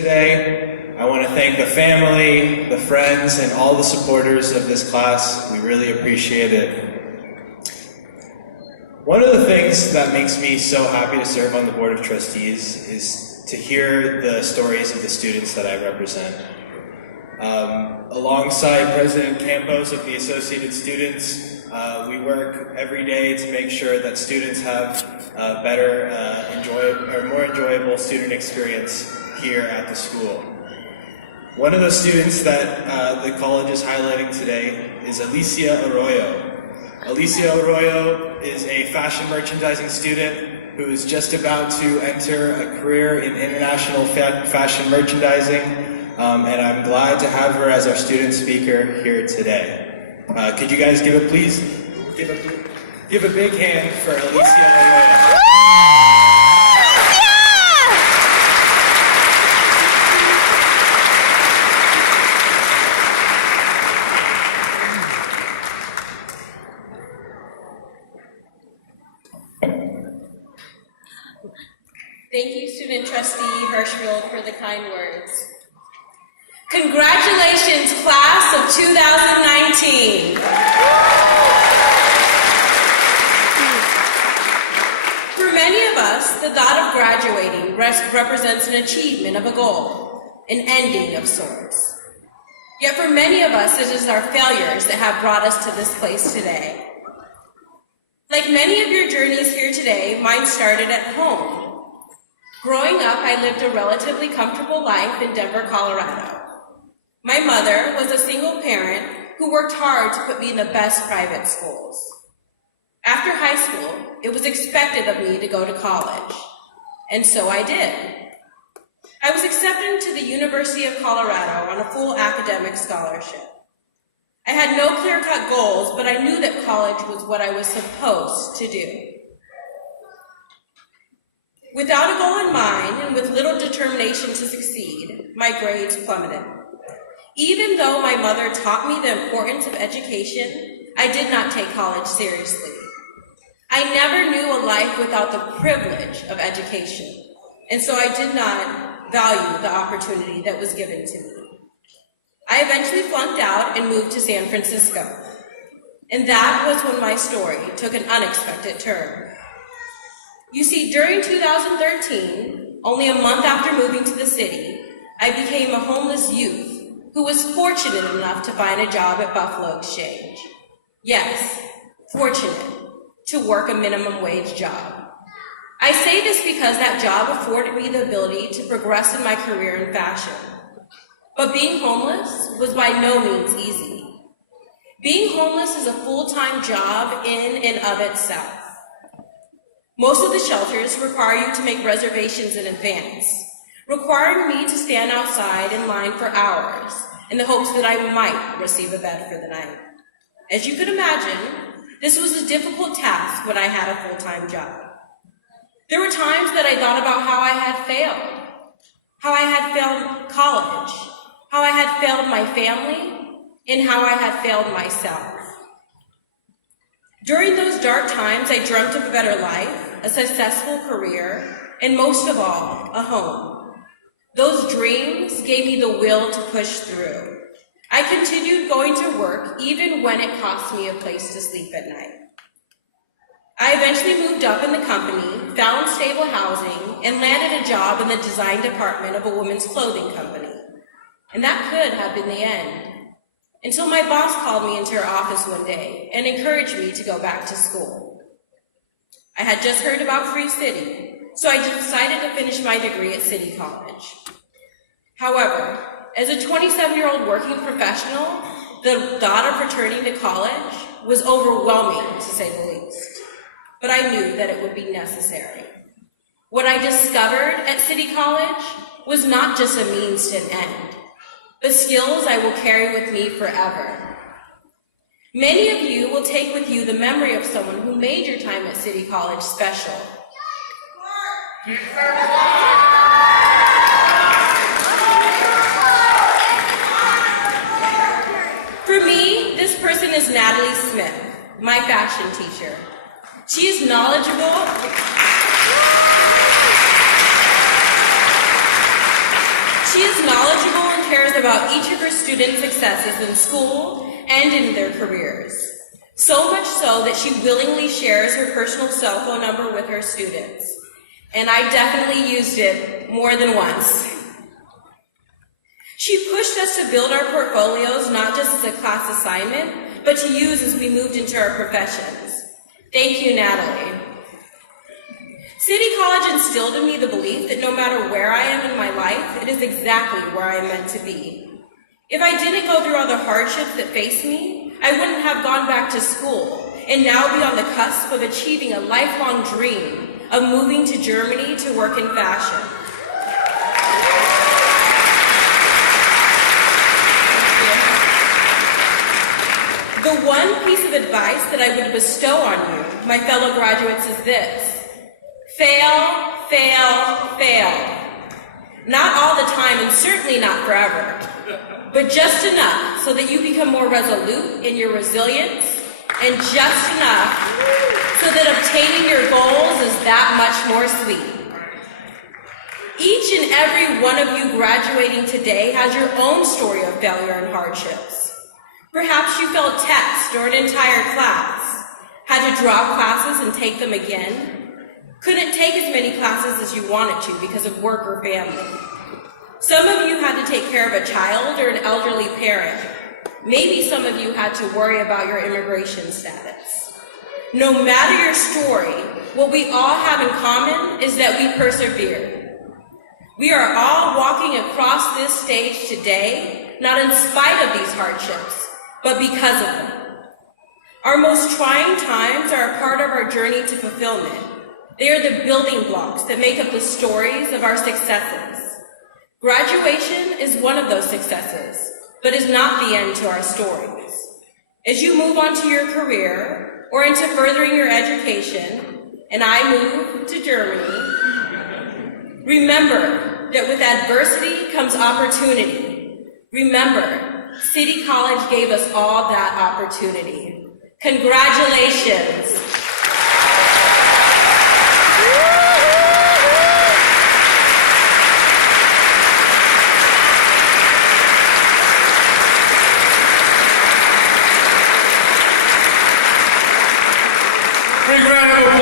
Today, I want to thank the family, the friends, and all the supporters of this class. We really appreciate it. One of the things that makes me so happy to serve on the Board of Trustees is to hear the stories of the students that I represent. Alongside President Campos of the Associated Students, we work every day to make sure that students have a better, more enjoyable student experience here at the school. One of the students that the college is highlighting today is Alicia Arroyo. Alicia Arroyo is a fashion merchandising student who is just about to enter a career in international fashion merchandising, and I'm glad to have her as our student speaker here today. Could you guys give a big hand for Alicia Arroyo. Thank you, Student Trustee Hirschfield, for the kind words. Congratulations, class of 2019. For many of us, the thought of graduating represents an achievement of a goal, an ending of sorts. Yet for many of us, it is our failures that have brought us to this place today. Like many of your journeys here today, mine started at home. Growing up, I lived a relatively comfortable life in Denver, Colorado. My mother was a single parent who worked hard to put me in the best private schools. After high school, it was expected of me to go to college, and so I did. I was accepted to the University of Colorado on a full academic scholarship. I had no clear-cut goals, but I knew that college was what I was supposed to do. Without a goal in mind and with little determination to succeed, my grades plummeted. Even though my mother taught me the importance of education, I did not take college seriously. I never knew a life without the privilege of education, and so I did not value the opportunity that was given to me. I eventually flunked out and moved to San Francisco, and that was when my story took an unexpected turn. You see, during 2013, only a month after moving to the city, I became a homeless youth who was fortunate enough to find a job at Buffalo Exchange. Yes, fortunate to work a minimum wage job. I say this because that job afforded me the ability to progress in my career in fashion. But being homeless was by no means easy. Being homeless is a full-time job in and of itself. Most of the shelters require you to make reservations in advance, requiring me to stand outside in line for hours in the hopes that I might receive a bed for the night. As you could imagine, this was a difficult task when I had a full-time job. There were times that I thought about how I had failed college, how I had failed my family, and how I had failed myself. During those dark times, I dreamt of a better life, a successful career, and most of all, a home. Those dreams gave me the will to push through. I continued going to work even when it cost me a place to sleep at night. I eventually moved up in the company, found stable housing, and landed a job in the design department of a women's clothing company. And that could have been the end, until my boss called me into her office one day and encouraged me to go back to school. I had just heard about Free City, so I decided to finish my degree at City College. However, as a 27-year-old working professional, the thought of returning to college was overwhelming, to say the least. But I knew that it would be necessary. What I discovered at City College was not just a means to an end, but skills I will carry with me forever. Many of you will take with you the memory of someone who made your time at City College special. For me, this person is Natalie Smith, my fashion teacher. She is knowledgeable. She is knowledgeable and cares about each of her students' successes in school and in their careers. So much so that she willingly shares her personal cell phone number with her students. And I definitely used it more than once. She pushed us to build our portfolios not just as a class assignment, but to use as we moved into our professions. Thank you, Natalie. City College instilled in me the belief that no matter where I am in my life, it is exactly where I am meant to be. If I didn't go through all the hardships that faced me, I wouldn't have gone back to school and now be on the cusp of achieving a lifelong dream of moving to Germany to work in fashion. The one piece of advice that I would bestow on you, my fellow graduates, is this: fail, fail, fail. Not all the time and certainly not forever, but just enough so that you become more resolute in your resilience, and just enough so that obtaining your goals is that much more sweet. Each and every one of you graduating today has your own story of failure and hardships. Perhaps you failed tests or an entire class, had to drop classes and take them again, couldn't take as many classes as you wanted to because of work or family. Some of you had to take care of a child or an elderly parent. Maybe some of you had to worry about your immigration status. No matter your story, what we all have in common is that we persevered. We are all walking across this stage today, not in spite of these hardships, but because of them. Our most trying times are a part of our journey to fulfillment. They are the building blocks that make up the stories of our successes. Graduation is one of those successes, but is not the end to our stories. As you move on to your career or into furthering your education, and I move to Germany, remember that with adversity comes opportunity. Remember, City College gave us all that opportunity. Congratulations. Congratulations.